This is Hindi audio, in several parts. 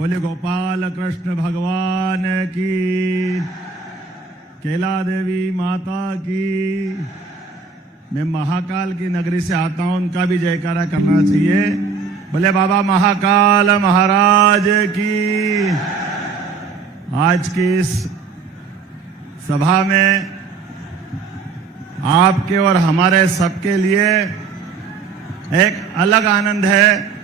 बोले गोपाल कृष्ण भगवान की, कैला देवी माता की। मैं महाकाल की नगरी से आता हूं, उनका भी जयकारा करना चाहिए। बोले बाबा महाकाल महाराज की। आज की इस सभा में आपके और हमारे सबके लिए एक अलग आनंद है।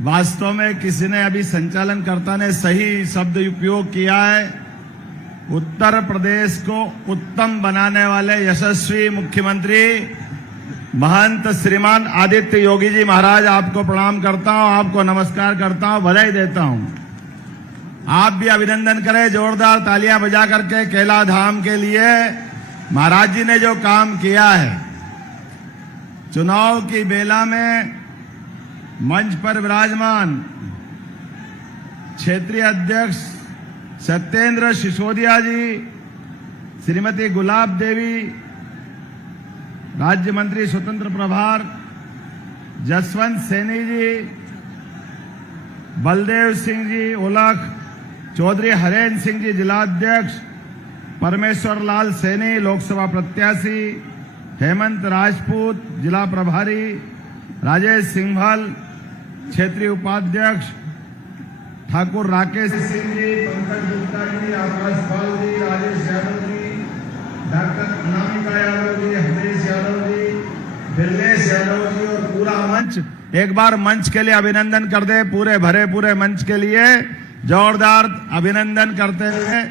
वास्तव में किसी ने अभी संचालनकर्ता ने सही शब्द उपयोग किया है। उत्तर प्रदेश को उत्तम बनाने वाले यशस्वी मुख्यमंत्री महंत श्रीमान आदित्य योगी जी महाराज, आपको प्रणाम करता हूं, आपको नमस्कार करता हूं, बधाई देता हूं। आप भी अभिनंदन करें जोरदार तालियां बजा करके। कैला धाम के लिए महाराज जी ने जो काम किया है, चुनाव की बेला में मंच पर विराजमान क्षेत्रीय अध्यक्ष सत्येंद्र सिसोदिया जी, श्रीमती गुलाब देवी, राज्य मंत्री स्वतंत्र प्रभार जसवंत सैनी जी, बलदेव सिंह जी ओलख, चौधरी हरेंद्र सिंह जी जिलाध्यक्ष, परमेश्वर लाल सैनी लोकसभा प्रत्याशी, हेमंत राजपूत जिला प्रभारी, राजेश सिंघल क्षेत्रीय उपाध्यक्ष, ठाकुर राकेश सिंह जी, पंकज गुप्ता जी, आकाश पाल जी, राजेश यादव जी, डॉक्टर अनामिका यादव जी, हरीश यादव जी, बिरलेश यादव जी और पूरा मंच। एक बार मंच के लिए अभिनंदन कर दे, पूरे भरे पूरे मंच के लिए जोरदार अभिनंदन करते हुए।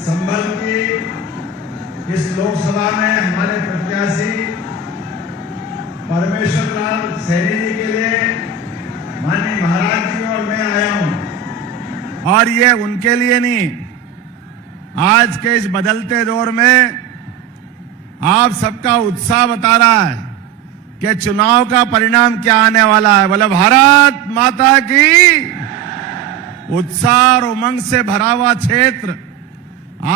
संभल की इस लोकसभा में हमारे प्रत्याशी परमेश्वर लाल सैनी जी के लिए माननीय महाराज जी और मैं आया हूं। और ये उनके लिए नहीं, आज के इस बदलते दौर में आप सबका उत्साह बता रहा है कि चुनाव का परिणाम क्या आने वाला है। बोले भारत माता की। उत्साह और उमंग से भरा हुआ क्षेत्र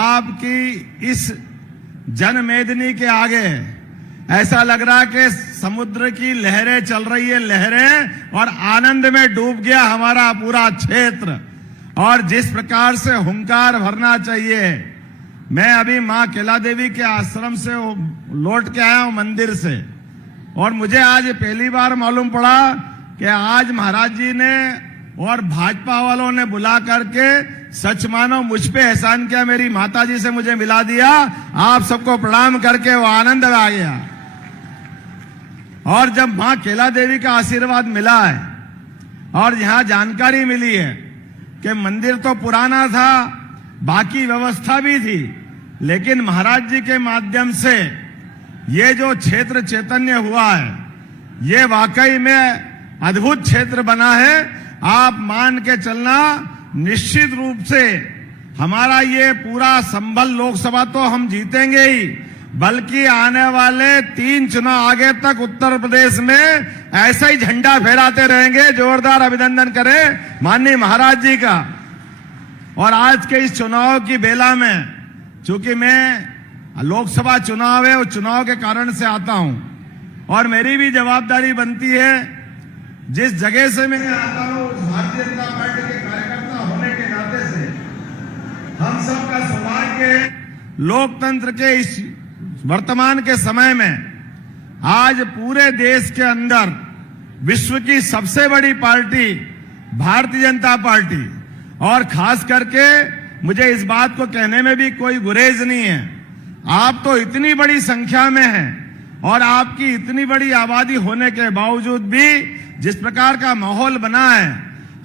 आपकी इस जनमेदिनी के आगे ऐसा लग रहा है कि समुद्र की लहरें चल रही है, लहरें, और आनंद में डूब गया हमारा पूरा क्षेत्र। और जिस प्रकार से हुंकार भरना चाहिए। मैं अभी मां कैला देवी के आश्रम से लौट के आया हूं, मंदिर से, और मुझे आज पहली बार मालूम पड़ा कि आज महाराज जी ने और भाजपा वालों ने बुला करके सच मानो मुझ पे एहसान किया, मेरी माता जी से मुझे मिला दिया। आप सबको प्रणाम करके वो आनंद आ गया। और जब मां कैला देवी का आशीर्वाद मिला है और यहां जानकारी मिली है कि मंदिर तो पुराना था, बाकी व्यवस्था भी थी, लेकिन महाराज जी के माध्यम से ये जो क्षेत्र चैतन्य हुआ है, ये वाकई में अद्भुत क्षेत्र बना है। आप मान के चलना, निश्चित रूप से हमारा ये पूरा संभल लोकसभा तो हम जीतेंगे ही, बल्कि आने वाले 3 चुनाव आगे तक उत्तर प्रदेश में ऐसा ही झंडा फहराते रहेंगे। जोरदार अभिनंदन करें माननीय महाराज जी का। और आज के इस चुनाव की बेला में, चूंकि मैं लोकसभा चुनाव है, उस चुनाव के कारण से आता हूं और मेरी भी जवाबदारी बनती है, जिस जगह से मैं आता हूं, उस भारतीय जनता पार्टी के कार्यकर्ता होने के नाते से हम सबका सौभाग्य है। लोकतंत्र के इस वर्तमान के समय में आज पूरे देश के अंदर विश्व की सबसे बड़ी पार्टी भारतीय जनता पार्टी, और खास करके मुझे इस बात को कहने में भी कोई गुरेज नहीं है, आप तो इतनी बड़ी संख्या में हैं और आपकी इतनी बड़ी आबादी होने के बावजूद भी जिस प्रकार का माहौल बना है,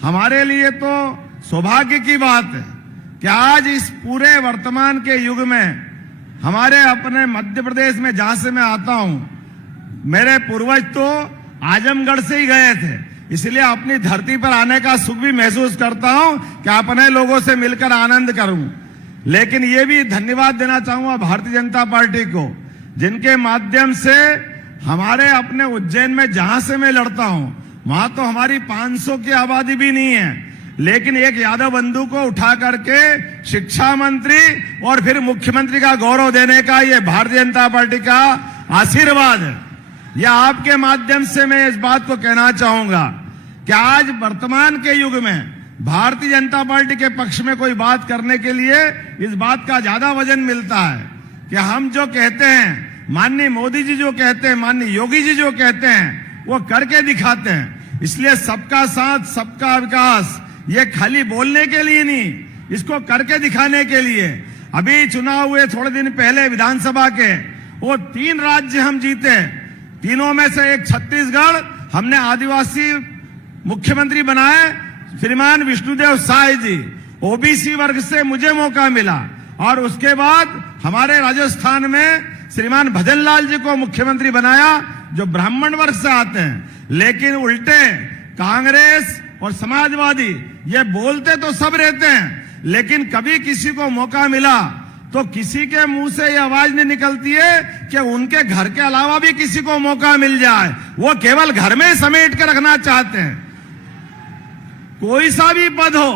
हमारे लिए तो सौभाग्य की बात है कि आज इस पूरे वर्तमान के युग में हमारे अपने मध्य प्रदेश में, जहां से मैं आता हूं, मेरे पूर्वज तो आजमगढ़ से ही गए थे, इसलिए अपनी धरती पर आने का सुख भी महसूस करता हूं कि अपने लोगों से मिलकर आनंद करूं। लेकिन ये भी धन्यवाद देना चाहूंगा भारतीय जनता पार्टी को, जिनके माध्यम से हमारे अपने उज्जैन में, जहां से मैं लड़ता हूं, वहां तो हमारी 500 की आबादी भी नहीं है, लेकिन एक यादव बंधु को उठा करके शिक्षा मंत्री और फिर मुख्यमंत्री का गौरव देने का ये भारतीय जनता पार्टी का आशीर्वाद है। या आपके माध्यम से मैं इस बात को कहना चाहूंगा कि आज वर्तमान के युग में भारतीय जनता पार्टी के पक्ष में कोई बात करने के लिए इस बात का ज्यादा वजन मिलता है कि हम जो कहते हैं, माननीय मोदी जी जो कहते हैं, माननीय योगी जी जो कहते हैं, वो करके दिखाते हैं। इसलिए सबका साथ सबका विकास ये खाली बोलने के लिए नहीं, इसको करके दिखाने के लिए। अभी चुनाव हुए थोड़े दिन पहले विधानसभा के, वो 3 राज्य हम जीते, तीनों में से एक छत्तीसगढ़ हमने आदिवासी मुख्यमंत्री बनाए, श्रीमान विष्णुदेव साय जी, ओबीसी वर्ग से मुझे मौका मिला, और उसके बाद हमारे राजस्थान में श्रीमान भजनलाल जी को मुख्यमंत्री बनाया जो ब्राह्मण वर्ग से आते हैं। लेकिन उल्टे कांग्रेस और समाजवादी ये बोलते तो सब रहते हैं, लेकिन कभी किसी को मौका मिला तो किसी के मुंह से ये आवाज नहीं निकलती है कि उनके घर के अलावा भी किसी को मौका मिल जाए। वो केवल घर में समेट कर रखना चाहते हैं। कोई सा भी पद हो,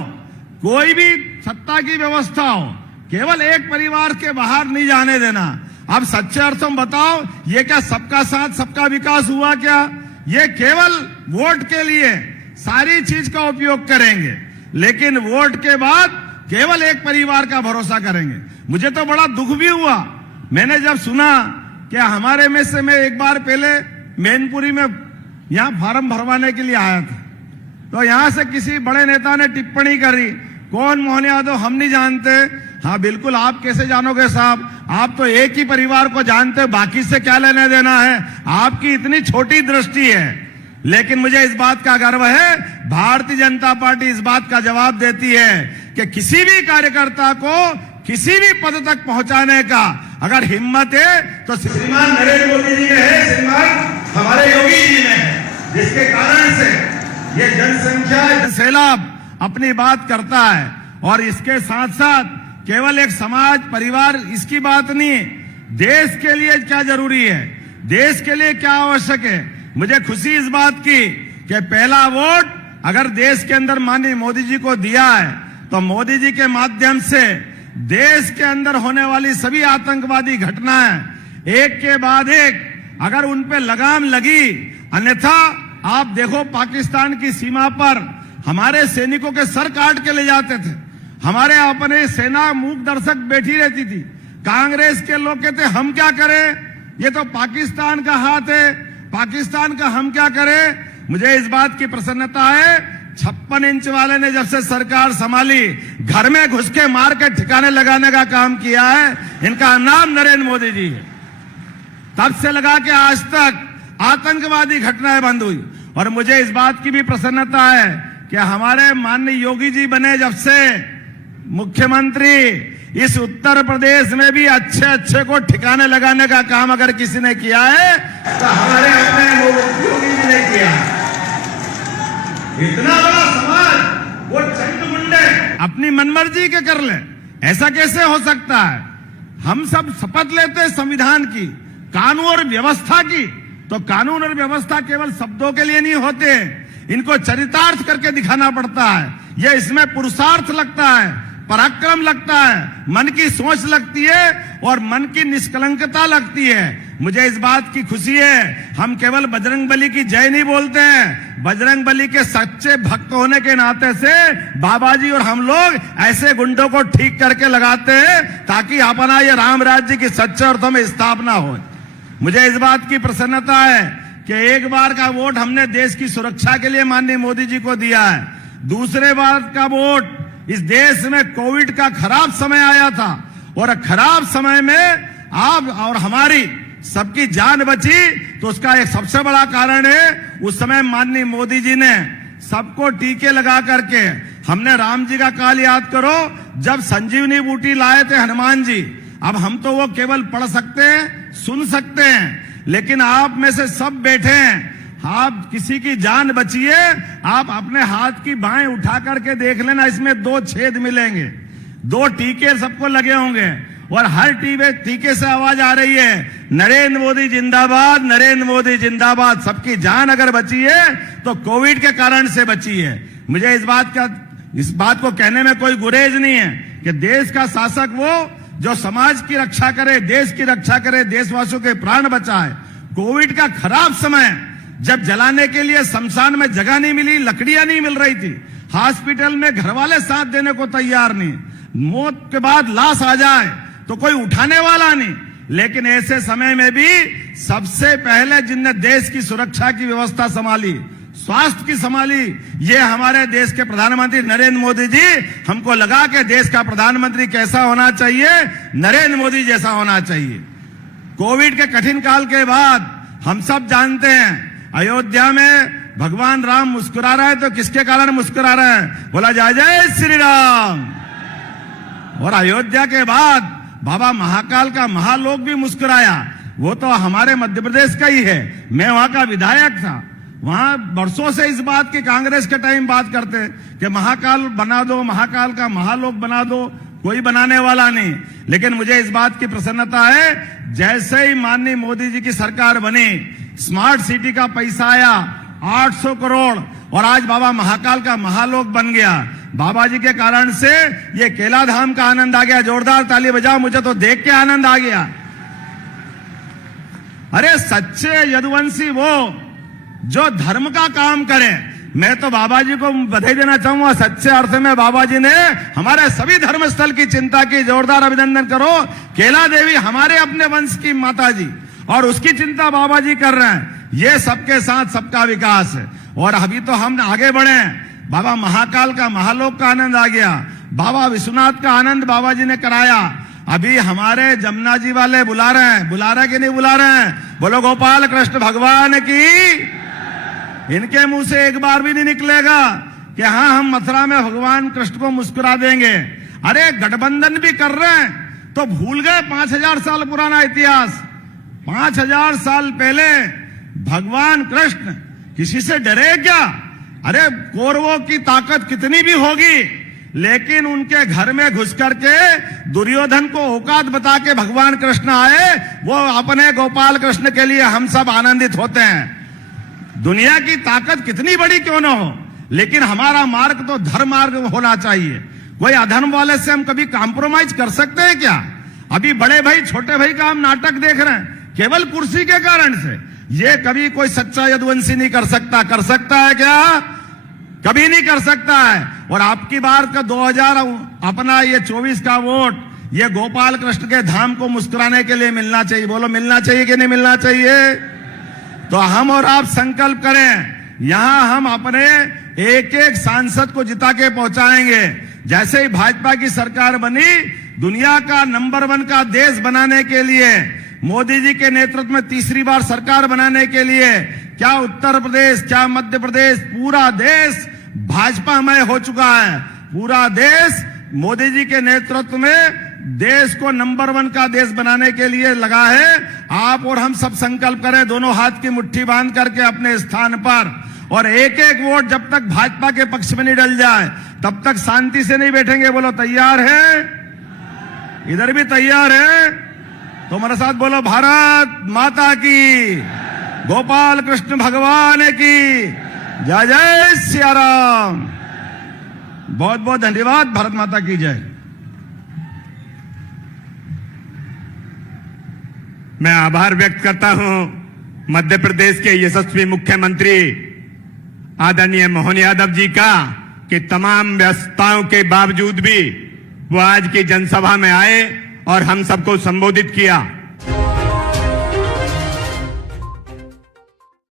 कोई भी सत्ता की व्यवस्था हो, केवल एक परिवार के बाहर नहीं जाने देना। अब सच्चे अर्थों में बताओ, ये क्या सबका साथ सबका विकास हुआ क्या? ये केवल वोट के लिए सारी चीज का उपयोग करेंगे, लेकिन वोट के बाद केवल एक परिवार का भरोसा करेंगे। मुझे तो बड़ा दुख भी हुआ, मैंने जब सुना कि हमारे में से मैं एक बार पहले मैनपुरी में यहां फॉर्म भरवाने के लिए आया था, तो यहां से किसी बड़े नेता ने टिप्पणी करी, कौन मोहन यादव हम नहीं जानते। हाँ बिल्कुल, आप कैसे जानोगे साहब, आप तो एक ही परिवार को जानते हो, बाकी से क्या लेना देना है, आपकी इतनी छोटी दृष्टि है। लेकिन मुझे इस बात का गर्व है, भारतीय जनता पार्टी इस बात का जवाब देती है कि किसी भी कार्यकर्ता को किसी भी पद तक पहुंचाने का अगर हिम्मत है तो श्रीमान नरेंद्र मोदी जी में है, श्रीमान हमारे योगी जी में है, जिसके कारण से ये जनसंख्या सैलाब अपनी बात करता है। और इसके साथ साथ केवल एक समाज परिवार इसकी बात नहीं, देश के लिए क्या जरूरी है, देश के लिए क्या आवश्यक है। मुझे खुशी इस बात की कि पहला वोट अगर देश के अंदर माननीय मोदी जी को दिया है, तो मोदी जी के माध्यम से देश के अंदर होने वाली सभी आतंकवादी घटनाएं एक के बाद एक अगर उन पे लगाम लगी, अन्यथा आप देखो पाकिस्तान की सीमा पर हमारे सैनिकों के सर काट के ले जाते थे, हमारे अपने सेना मूक दर्शक बैठी रहती थी। कांग्रेस के लोग कहते हम क्या करें, ये तो पाकिस्तान का हाथ है, पाकिस्तान का हम क्या करें। मुझे इस बात की प्रसन्नता है, 56 इंच वाले ने जब से सरकार संभाली, घर में घुस के मार के ठिकाने लगाने का काम किया है। इनका नाम नरेंद्र मोदी जी है। तब से लगा के आज तक आतंकवादी घटनाएं बंद हुई। और मुझे इस बात की भी प्रसन्नता है कि हमारे माननीय योगी जी बने जब से मुख्यमंत्री, इस उत्तर प्रदेश में भी अच्छे अच्छे को ठिकाने लगाने का काम अगर किसी ने किया है तो हमारे अपने योगी जी ने किया। इतना बड़ा समाज वो चंद गुंडे अपनी मनमर्जी के कर ले, ऐसा कैसे हो सकता है। हम सब शपथ लेते हैं संविधान की, कानून और व्यवस्था की, तो कानून और व्यवस्था केवल शब्दों के लिए नहीं होते, इनको चरितार्थ करके दिखाना पड़ता है। यह इसमें पुरुषार्थ लगता है, पराक्रम लगता है, मन की सोच लगती है और मन की निष्कलंकता लगती है। मुझे इस बात की खुशी है, हम केवल बजरंगबली की जय नहीं बोलते हैं, बजरंगबली के सच्चे भक्त होने के नाते से बाबा जी और हम लोग ऐसे गुंडों को ठीक करके लगाते हैं ताकि अपना ये राम राज्य की सच्चे अर्थों में स्थापना हो। मुझे इस बात की प्रसन्नता है कि एक बार का वोट हमने देश की सुरक्षा के लिए माननीय मोदी जी को दिया है, दूसरे बार का वोट इस देश में कोविड का खराब समय आया था और खराब समय में आप और हमारी सबकी जान बची, तो उसका एक सबसे बड़ा कारण है उस समय माननीय मोदी जी ने सबको टीके लगा करके, हमने राम जी का काल याद करो, जब संजीवनी बूटी लाए थे हनुमान जी। अब हम तो वो केवल पढ़ सकते हैं, सुन सकते हैं, लेकिन आप में से सब बैठे हैं, आप किसी की जान बची है, आप अपने हाथ की बाहें उठा करके देख लेना, इसमें 2 छेद मिलेंगे, 2 टीके सबको लगे होंगे और हर टीके से आवाज आ रही है, नरेंद्र मोदी जिंदाबाद, नरेंद्र मोदी जिंदाबाद। सबकी जान अगर बची है तो कोविड के कारण से बची है। मुझे इस बात को कहने में कोई गुरेज नहीं है कि देश का शासक वो जो समाज की रक्षा करे, देश की रक्षा करे, देशवासियों के प्राण बचाए, कोविड का खराब समय, जब जलाने के लिए शमशान में जगह नहीं मिली, लकड़ियां नहीं मिल रही थी, हॉस्पिटल में घर वाले साथ देने को तैयार नहीं, मौत के बाद लाश आ जाए तो कोई उठाने वाला नहीं, लेकिन ऐसे समय में भी सबसे पहले जिनने देश की सुरक्षा की व्यवस्था संभाली, स्वास्थ्य की संभाली, ये हमारे देश के प्रधानमंत्री नरेंद्र मोदी जी। हमको लगा कि देश का प्रधानमंत्री कैसा होना चाहिए, नरेंद्र मोदी जैसा होना चाहिए। कोविड के कठिन काल के बाद हम सब जानते हैं, अयोध्या में भगवान राम मुस्कुरा रहे हैं, तो किसके कारण मुस्कुरा रहे हैं? बोला जय जय श्री राम। और अयोध्या के बाद बाबा महाकाल का महालोक भी मुस्कुराया। वो तो हमारे मध्य प्रदेश का ही है, मैं वहां का विधायक था। वहां वर्षों से इस बात की कांग्रेस के टाइम बात करते कि महाकाल बना दो, महाकाल का महालोक बना दो, कोई बनाने वाला नहीं। लेकिन मुझे इस बात की प्रसन्नता है, जैसे ही माननीय मोदी जी की सरकार बनी, स्मार्ट सिटी का पैसा आया 800 करोड़, और आज बाबा महाकाल का महालोक बन गया। बाबा जी के कारण से ये केला धाम का आनंद आ गया। जोरदार ताली बजाओ, मुझे तो देख के आनंद आ गया। अरे सच्चे यदुवंशी वो जो धर्म का काम करें। मैं तो बाबा जी को बधाई देना चाहूंगा, सच्चे अर्थ में बाबा जी ने हमारे सभी धर्मस्थल की चिंता की। जोरदार अभिनंदन करो। केला देवी हमारे अपने वंश की माता जी, और उसकी चिंता बाबा जी कर रहे हैं। ये सबके साथ सबका विकास है। और अभी तो हम आगे बढ़े, बाबा महाकाल का महालोक का आनंद आ गया, बाबा विश्वनाथ का आनंद बाबा जी ने कराया। अभी हमारे जमुना जी वाले बुला रहे हैं, बुला रहे कि नहीं बुला रहे हैं? बोलो गोपाल कृष्ण भगवान की। इनके मुंह से एक बार भी नहीं निकलेगा कि हाँ हम मथुरा में भगवान कृष्ण को मुस्कुरा देंगे। अरे गठबंधन भी कर रहे हैं तो भूल गए 5000 साल पुराना इतिहास। 5000 साल पहले भगवान कृष्ण किसी से डरे क्या? अरे कौरवों की ताकत कितनी भी होगी, लेकिन उनके घर में घुस करके दुर्योधन को औकात बता के भगवान कृष्ण आए। वो अपने गोपाल कृष्ण के लिए हम सब आनंदित होते हैं। दुनिया की ताकत कितनी बड़ी क्यों न हो, लेकिन हमारा मार्ग तो धर्म मार्ग होना चाहिए। कोई अधर्म वाले से हम कभी कॉम्प्रोमाइज कर सकते हैं क्या? अभी बड़े भाई छोटे भाई का हम नाटक देख रहे हैं केवल कुर्सी के कारण से। ये कभी कोई सच्चा यदुवंशी नहीं कर सकता। कर सकता है क्या? कभी नहीं कर सकता है। और आपकी बार का 2000 अपना ये 24 का वोट ये गोपाल कृष्ण के धाम को मुस्कुराने के लिए मिलना चाहिए। बोलो मिलना चाहिए कि नहीं मिलना चाहिए? तो हम और आप संकल्प करें, यहां हम अपने एक एक सांसद को जिता के पहुंचाएंगे। जैसे ही भाजपा की सरकार बनी, दुनिया का नंबर 1 का देश बनाने के लिए, मोदी जी के नेतृत्व में तीसरी बार सरकार बनाने के लिए, क्या उत्तर प्रदेश, क्या मध्य प्रदेश, पूरा देश भाजपामय हो चुका है। पूरा देश मोदी जी के नेतृत्व में देश को नंबर 1 का देश बनाने के लिए लगा है। आप और हम सब संकल्प करें, दोनों हाथ की मुट्ठी बांध करके अपने स्थान पर, और एक एक वोट जब तक भाजपा के पक्ष में नहीं डल जाए तब तक शांति से नहीं बैठेंगे। बोलो तैयार है? इधर भी तैयार है तो मेरे साथ बोलो भारत माता की, गोपाल कृष्ण भगवान की जय जय सिया राम। बहुत बहुत धन्यवाद। भारत माता की जय। मैं आभार व्यक्त करता हूं मध्य प्रदेश के यशस्वी मुख्यमंत्री आदरणीय मोहन यादव जी का, कि तमाम व्यस्तताओं के बावजूद भी वो आज की जनसभा में आए और हम सबको संबोधित किया।